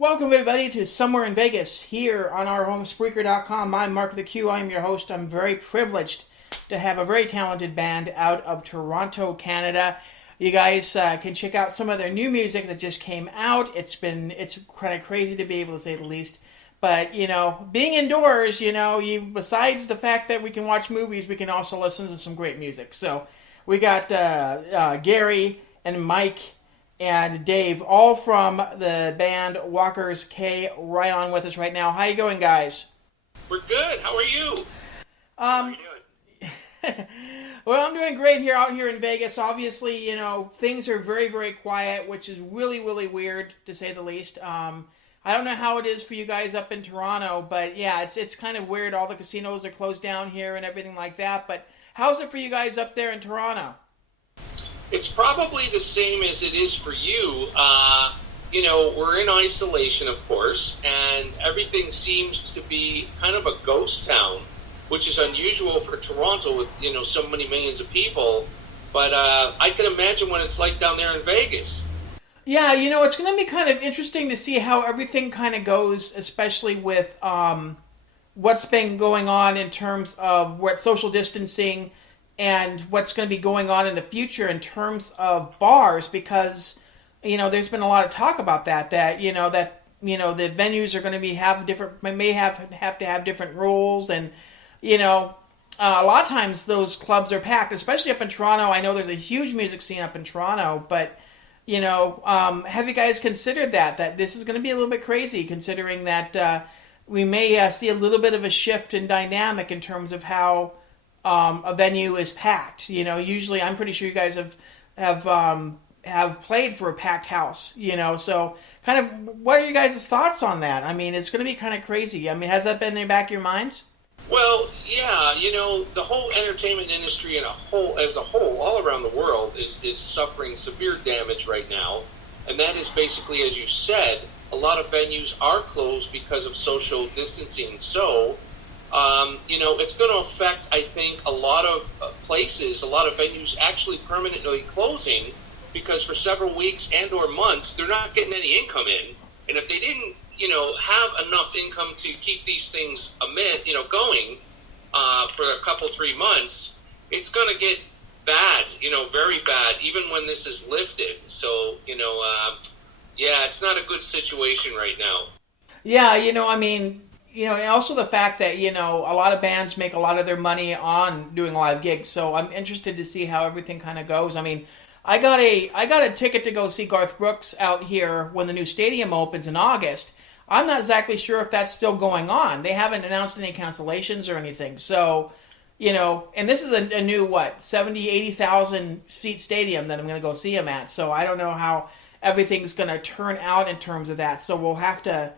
Welcome everybody to Somewhere in Vegas here on our home Spreaker.com. I'm Mark the Q. I'm your host. I'm very privileged to have a very talented band out of Toronto, Canada. You guys can check out some of their new music that just came out. It's kind of crazy to be able to say the least. But, being indoors, besides the fact that we can watch movies, we can also listen to some great music. So we got Gary and Mike and Dave, all from the band Walkers-cay, right on with us right now. How you going, guys? We're good. How are you? How are you doing? Well, I'm doing great out here in Vegas. Obviously, things are very, very quiet, which is really, really weird, to say the least. I don't know how it is for you guys up in Toronto, but yeah, it's kind of weird. All the casinos are closed down here and everything like that. But how's it for you guys up there in Toronto? It's probably the same as it is for you. We're in isolation, of course, and everything seems to be kind of a ghost town, which is unusual for Toronto with, so many millions of people. But I can imagine what it's like down there in Vegas. Yeah, it's going to be kind of interesting to see how everything kind of goes, especially with what's been going on in terms of what social distancing and what's going to be going on in the future in terms of bars, because there's been a lot of talk about that the venues are going to be have to have different rules, and a lot of times those clubs are packed, especially up in Toronto. I know there's a huge music scene up in Toronto, but have you guys considered that this is going to be a little bit crazy, considering that we may see a little bit of a shift in dynamic in terms of how a venue is packed? Usually I'm pretty sure you guys have played for a packed house, so kind of what are you guys' thoughts on that? I mean, it's going to be kind of crazy. I mean, has that been in the back of your minds? Well, yeah, the whole entertainment industry as a whole, all around the world is suffering severe damage right now. And that is basically, as you said, a lot of venues are closed because of social distancing. So, it's going to affect, I think, a lot of places, a lot of venues actually permanently closing, because for several weeks and or months, they're not getting any income in. And if they didn't, have enough income to keep these things going for a couple, 3 months, it's going to get bad, very bad, even when this is lifted. So, it's not a good situation right now. Yeah, and also the fact that, a lot of bands make a lot of their money on doing live gigs. So I'm interested to see how everything kind of goes. I mean, I got a ticket to go see Garth Brooks out here when the new stadium opens in August. I'm not exactly sure if that's still going on. They haven't announced any cancellations or anything. So, and this is a new, 70, 80,000 seat stadium that I'm going to go see him at. So I don't know how everything's going to turn out in terms of that. So we'll have to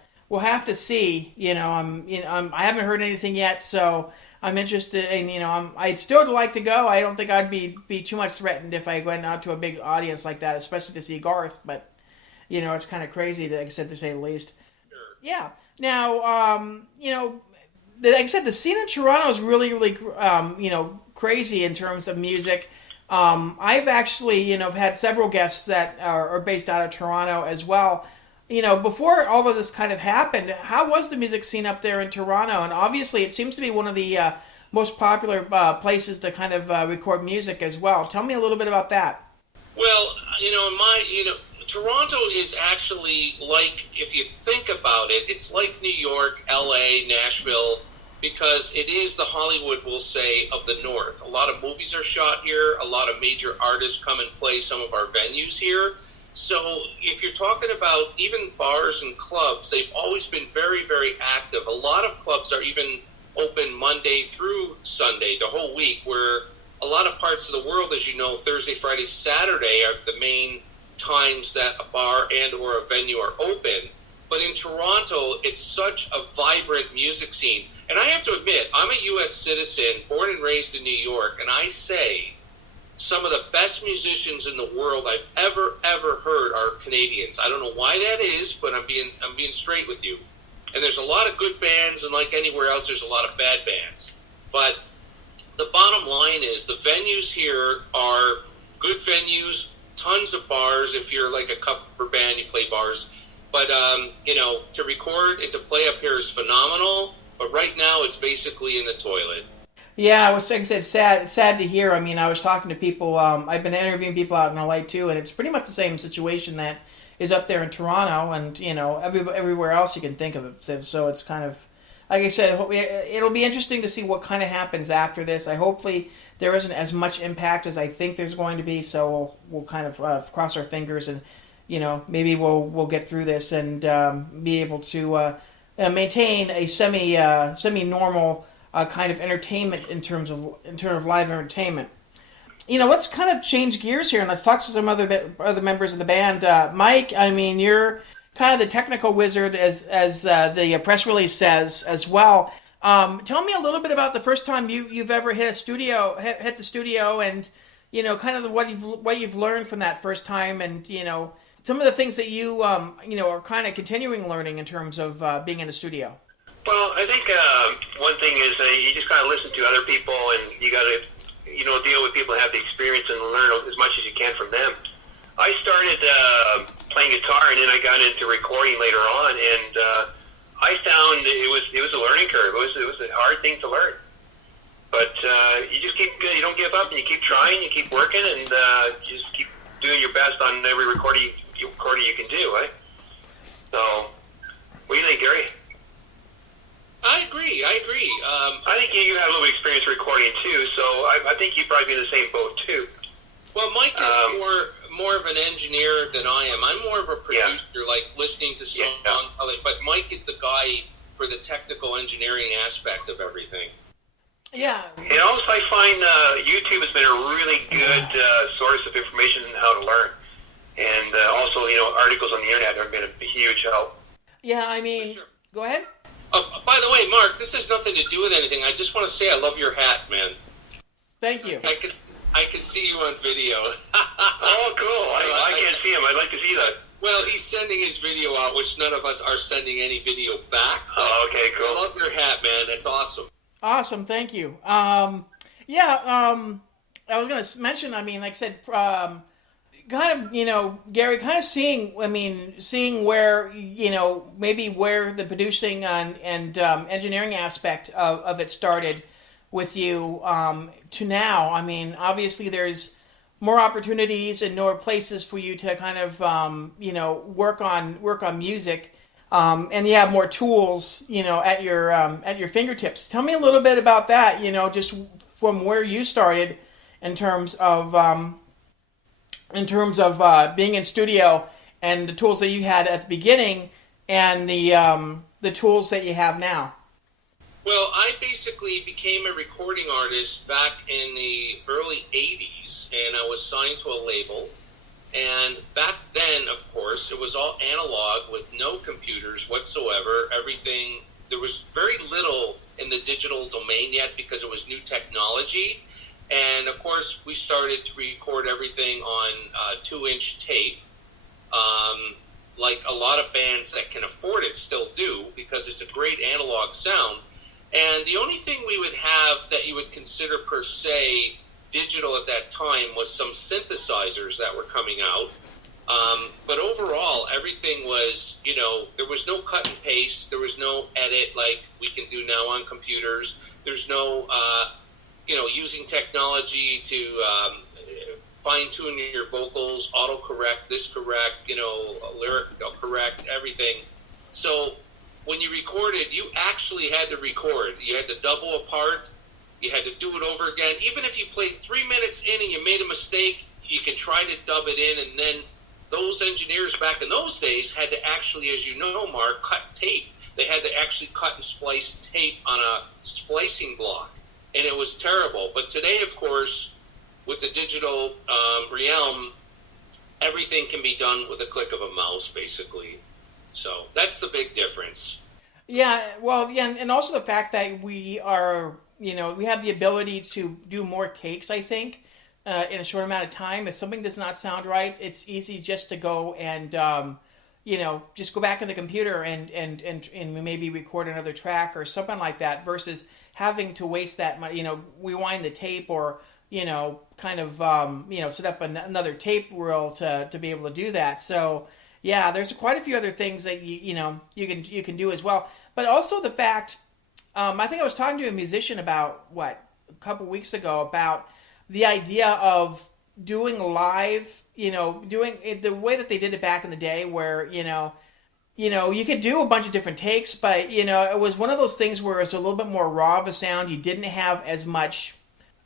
see. I haven't heard anything yet, so I'm interested. And I'd still like to go. I don't think I'd be too much threatened if I went out to a big audience like that, especially to see Garth. But it's kind of crazy, like I said, to say the least. Sure. Yeah. Now, like I said, the scene in Toronto is really, really, crazy in terms of music. I've actually, had several guests that are based out of Toronto as well. Before all of this kind of happened, how was the music scene up there in Toronto? And obviously, it seems to be one of the most popular places to kind of record music as well. Tell me a little bit about that. Well, Toronto is actually like, if you think about it, it's like New York, LA, Nashville, because it is the Hollywood, we'll say, of the North. A lot of movies are shot here. A lot of major artists come and play some of our venues here. So if you're talking about even bars and clubs, they've always been very, very active. A lot of clubs are even open Monday through Sunday, the whole week, where a lot of parts of the world, as you know, Thursday, Friday, Saturday are the main times that a bar and or a venue are open. But in Toronto, it's such a vibrant music scene. And I have to admit, I'm a U.S. citizen, born and raised in New York, and I say some of the best musicians in the world I've ever heard are Canadians. I don't know why that is, but I'm being straight with you. And there's a lot of good bands, and like anywhere else, there's a lot of bad bands. But the bottom line is the venues here are good venues, tons of bars. If you're like a cover band, you play bars. But to record and to play up here is phenomenal. But right now, it's basically in the toilet. Yeah, like I said, sad to hear. I mean, I was talking to people. I've been interviewing people out in LA too, and it's pretty much the same situation that is up there in Toronto, and everywhere else you can think of it. So it's kind of, like I said, it'll be interesting to see what kind of happens after this. Hopefully there isn't as much impact as I think there's going to be. So we'll kind of cross our fingers, and maybe we'll get through this and be able to maintain a semi normal. Kind of entertainment in terms of live entertainment. Let's kind of change gears here and let's talk to some other members of the band. Mike, I mean, you're kind of the technical wizard, as the press release says as well. Tell me a little bit about the first time you've ever hit the studio, and kind of what you've learned from that first time, and some of the things that you are kind of continuing learning in terms of being in a studio. Well, I think one thing is you just kind of listen to other people, and you got to, deal with people who have the experience and learn as much as you can from them. I started playing guitar, and then I got into recording later on, and I found it was a learning curve. It was a hard thing to learn, but you just you don't give up, and you keep trying, you keep working, and you just keep doing your best on every recording you can do, right? So, what do you think, Gary? I agree. I think you have a little experience recording too, so I think you'd probably be in the same boat too. Well, Mike is more of an engineer than I am. I'm more of a producer, like listening to songs. Yeah. But Mike is the guy for the technical engineering aspect of everything. Yeah. And also, I find YouTube has been a really good source of information on how to learn, and also articles on the internet have been a huge help. Yeah, I mean, sure. Go ahead. By the way, Mark, this has nothing to do with anything. I just want to say I love your hat, man. Thank you. I can see you on video. Oh, cool. I can't see him. I'd like to see that. Well, he's sending his video out, which none of us are sending any video back. Oh, okay, cool. I love your hat, man. It's awesome. Awesome. Thank you. I was going to mention, I mean, like I said, kind of, Gary, kind of seeing where, maybe where the producing and engineering aspect of it started with you to now. I mean, obviously there's more opportunities and more places for you to kind of, work on music, and you have more tools, at your fingertips. Tell me a little bit about that, just from where you started in terms of being in studio and the tools that you had at the beginning and the tools that you have now. Well, I basically became a recording artist back in the early 80s, and I was signed to a label. And back then, of course, it was all analog with no computers whatsoever. There was very little in the digital domain yet because it was new technology. And, of course, we started to record everything on 2-inch tape, like a lot of bands that can afford it still do, because it's a great analog sound. And the only thing we would have that you would consider per se digital at that time was some synthesizers that were coming out. But overall, everything was, there was no cut and paste. There was no edit like we can do now on computers. There's no... using technology to fine-tune your vocals, auto-correct, this correct, lyric correct, everything. So when you recorded, you actually had to record. You had to double apart. You had to do it over again. Even if you played 3 minutes in and you made a mistake, you could try to dub it in. And then those engineers back in those days had to actually, as you know, Mark, cut tape. They had to actually cut and splice tape on a splicing block. And it was terrible. But today, of course, with the digital realm, everything can be done with a click of a mouse, basically. So that's the big difference. Yeah, well, yeah, and also the fact that we are, we have the ability to do more takes, I think, in a short amount of time. If something does not sound right, it's easy just to go and, just go back in the computer and maybe record another track or something like that versus having to waste that, rewind the tape or, kind of, set up another tape reel to be able to do that. So Yeah, there's quite a few other things that you can do as well. But also the fact, I think I was talking to a musician about a couple weeks ago about the idea of doing live, doing it the way that they did it back in the day, where you could do a bunch of different takes, but it was one of those things where it was a little bit more raw of a sound. You didn't have as much.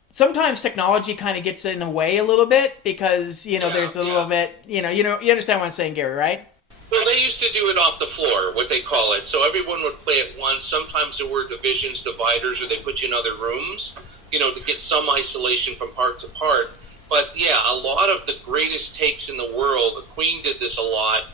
Sometimes technology kind of gets in the way a little bit because there's a little bit you understand what I'm saying, Gary, right? Well, they used to do it off the floor, what they call it. So everyone would play at once. Sometimes there were divisions, dividers, or they put you in other rooms, to get some isolation from part to part. But yeah, a lot of the greatest takes in the world, Queen did this a lot.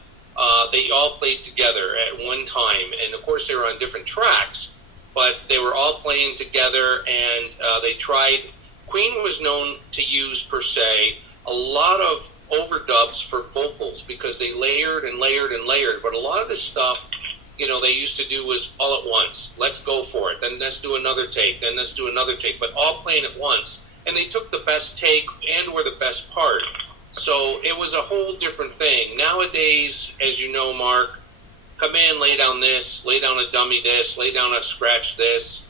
They all played together at one time, and of course they were on different tracks, but they were all playing together, and they tried. Queen was known to use, per se, a lot of overdubs for vocals because they layered and layered and layered. But a lot of this stuff, they used to do was all at once. Let's go for it. Then let's do another take. Then let's do another take. But all playing at once. And they took the best take and were the best part. So it was a whole different thing. Nowadays, as you know, Mark, come in, lay down this, lay down a dummy this, lay down a scratch this.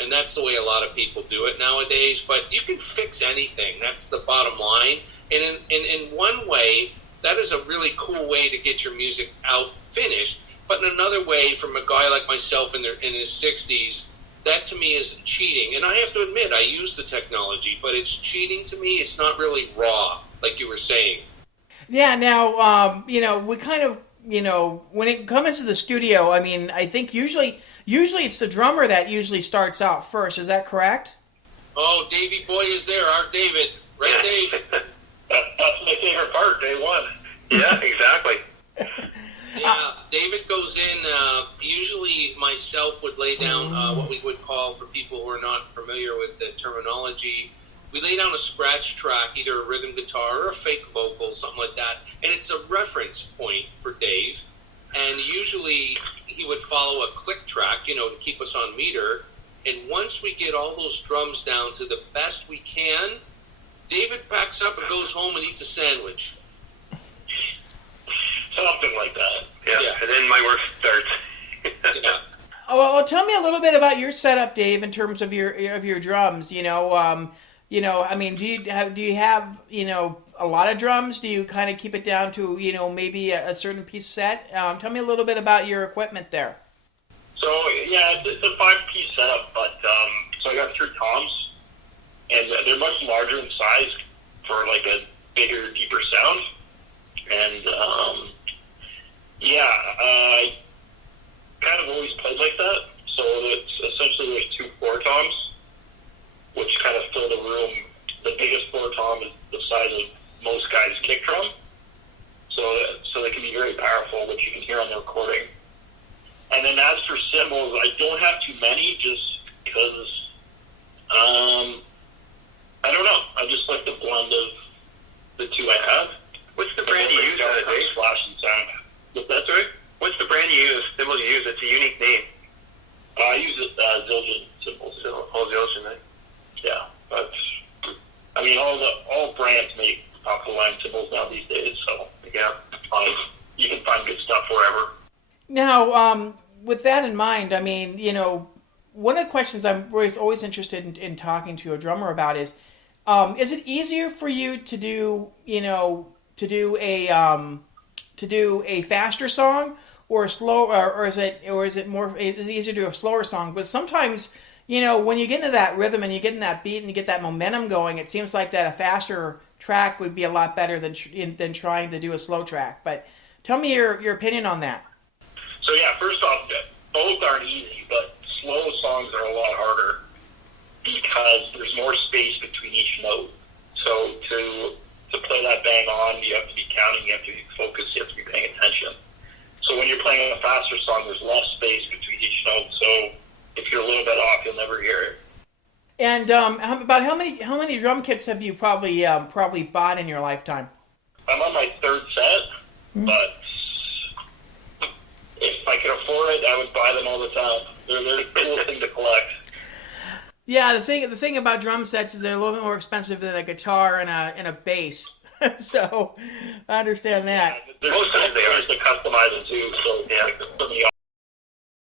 And that's the way a lot of people do it nowadays. But you can fix anything. That's the bottom line. And in one way, that is a really cool way to get your music out finished. But in another way, from a guy like myself in his 60s, that to me is cheating. And I have to admit, I use the technology, but it's cheating to me. It's not really raw, like you were saying. Yeah, now, we kind of, when it comes to the studio, I mean, I think usually it's the drummer that usually starts out first. Is that correct? Oh, Davey Boy is there. Our David. Right, Dave? That's my favorite part, day one. Yeah, exactly. Yeah, David goes in. Usually myself would lay down what we would call, for people who are not familiar with the terminology, we lay down a scratch track, either a rhythm guitar or a fake vocal, something like that. And it's a reference point for Dave. And usually he would follow a click track, to keep us on meter. And once we get all those drums down to the best we can, David packs up and goes home and eats a sandwich. Something like that. Yeah. And then my work starts. Yeah. Well, tell me a little bit about your setup, Dave, in terms of your drums. I mean, do you have a lot of drums? Do you kind of keep it down to maybe a certain piece set? Tell me a little bit about your equipment there. So yeah, it's a 5-piece setup, but so I got 3 toms, and they're much larger in size for like a bigger, deeper sound, and I kind of always played like that. So it's essentially there's 2 floor toms, which kind of fill the room. The biggest floor tom is the size of most guys' kick drum, so they can be very powerful, which you can hear on the recording. And then as for cymbals, I don't have too many, just because I don't know. I just like the blend of the 2 I have. What's the brand you use? Flash and sound. That's right. What's the brand you use? Cymbals you use? It's a unique name. I use Zildjian cymbals. Zildjian, right? Yeah, but I mean, all brands make top of the line cymbals now these days. So yeah, you can find good stuff wherever. Now, with that in mind, I mean, one of the questions I'm always interested in talking to a drummer about is it easier for you to do a faster song or a slow, or is it easier to do a slower song? But sometimes, when you get into that rhythm and you get in that beat and you get that momentum going, it seems like that a faster track would be a lot better than trying to do a slow track. But tell me your opinion on that. So yeah, first off, both aren't easy, but slow songs are a lot harder because there's more space between each note. So to play that bang on, you have to be counting, you have to be focused, you have to be paying attention. So when you're playing a faster song, there's less space between each note. So if you're a little bit off, you'll never hear it. And about how many drum kits have you probably bought in your lifetime? I'm on my 3rd set, but if I could afford it, I would buy them all the time. They're a cool thing to collect. Yeah, the thing about drum sets is they're a little bit more expensive than a guitar and a bass. So I understand that. There's most times they are to customize them too. So yeah, like some of the